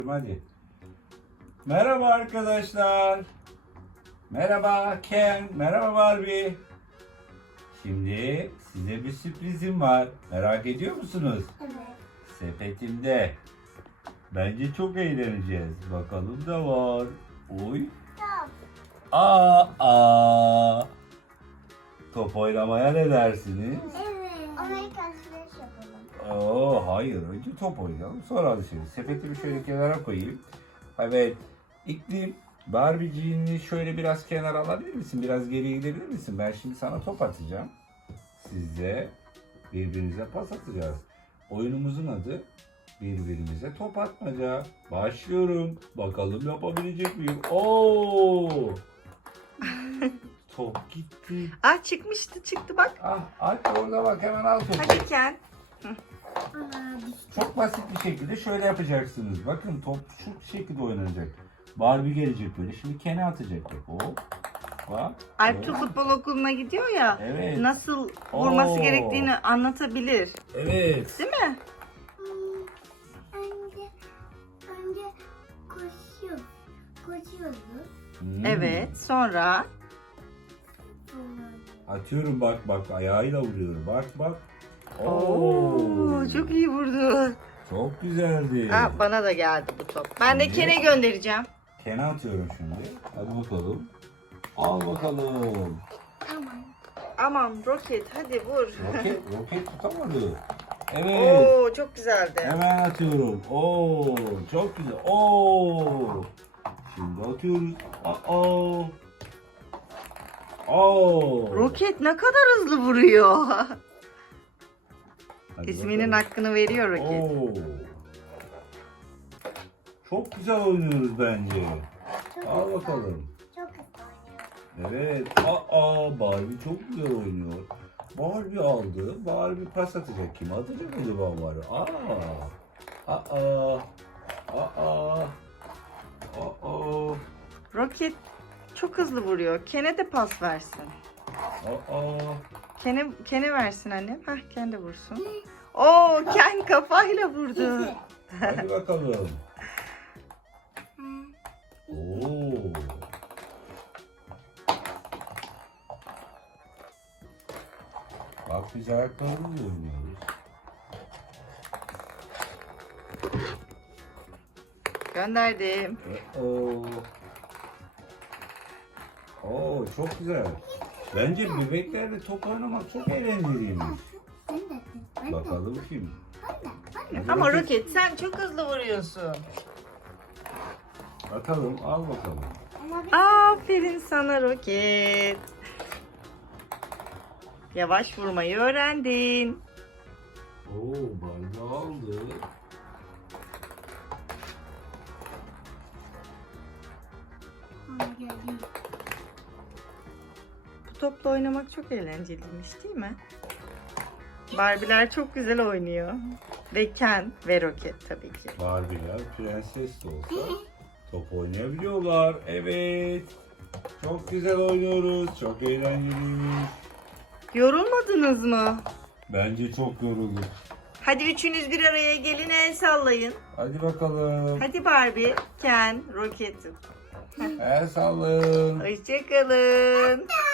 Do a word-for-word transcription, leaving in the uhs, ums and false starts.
Hadi. Merhaba arkadaşlar. Merhaba Ken. Merhaba Barbie. Şimdi size bir sürprizim var. Merak ediyor musunuz? Evet. Sepetimde. Bence çok eğleneceğiz. Bakalım da var. Oy. Tamam. Aa, aa. Top oynamaya ne dersiniz? Evet. Amerikan alışveriş yapalım. Oo, hayır. Önce top oynayalım. Sonra alışveriş. Sepetimi şöyle kenara koyayım. Evet. İklim. Barbie'ciğini şöyle biraz kenara alabilir misin? Biraz geriye gidebilir misin? Ben şimdi sana top atacağım. Siz de birbirinize pas atacağız. Oyunumuzun adı birbirimize top atmaca. Başlıyorum. Bakalım yapabilecek miyim? Oo! Top gitti. Ah çıkmıştı çıktı bak. Ah, aç orada bak, hemen al topu. Hadi Ken. Aa, düştü. Çok basit bir şekilde şöyle yapacaksınız. Bakın top şu şekilde oynanacak. Barbie gelecek böyle. Şimdi Ken'e atacak topu. Hop. Bak. Alptu futbol okuluna gidiyor ya. Evet. Nasıl vurması Oo. gerektiğini anlatabilir. Evet. Değil mi? Hmm, önce, önce koşuyor. Koşuyoruz. Hmm. Evet. Sonra Sonra Atıyorum bak bak, ayağıyla vuruyorum. Bak bak. Oo, çok iyi vurdu. Çok güzeldi. Ha, bana da geldi bu top. Ben de Şimdi- Ken'e göndereceğim. Ken'e atıyorum şimdi. Hadi bakalım. Al bakalım. aman. Aman roket hadi vur. Roket, roket tutamadı. Evet. Oo çok güzeldi. Hemen atıyorum. Oo, çok güzel. Oo. Şimdi atıyoruz. Aa. Oo. Roket ne kadar hızlı vuruyor. Hadi İsminin bakalım. hakkını veriyor roket. Oo. Çok güzel oynuyoruz bence. Çok Al hızlı. bakalım. Çok hızlı oynuyor. Evet. Aa, Barbie çok güzel oynuyor. Barbie aldı. Barbie pas atacak. Kim atacak acaba Barbie? Aa. Aa. Aa. Aa. Roket çok hızlı vuruyor. Ken'e de pas versin. Aa. Ken'e Ken'e versin annem. Hah Ken de vursun. Oo Ken kafayla vurdu. Hadi bakalım. Ha, Oo. Bak biz ayaklarımızla oynuyoruz. Gönderdim. Oo. Oo, çok güzel. Bence bebeklerle top oynamak çok eğlenceliymiş. Ben de. Ben de. Bakalım şimdi. Ben de. Ben de. Hadi Ama bakayım. Roket sen çok hızlı vuruyorsun. Atalım, al bakalım. Ama bir Aferin sana Roket. Yavaş vurmayı öğrendin. Oo, Barbie aldı. Aa, geldi. Bu topla oynamak çok eğlenceliymiş değil mi? Barbie'ler çok güzel oynuyor. Ve Ken ve Roket tabii ki. Barbie'ler prenses de olsa top oynayabiliyorlar. Evet. Çok güzel oynuyoruz. Çok eğlenceliymiş. Yorulmadınız mı? Bence çok yorulduk. Hadi üçünüz bir araya gelin el sallayın. Hadi bakalım. Hadi Barbie, Ken, Roket. El sallayın. Hoşçakalın.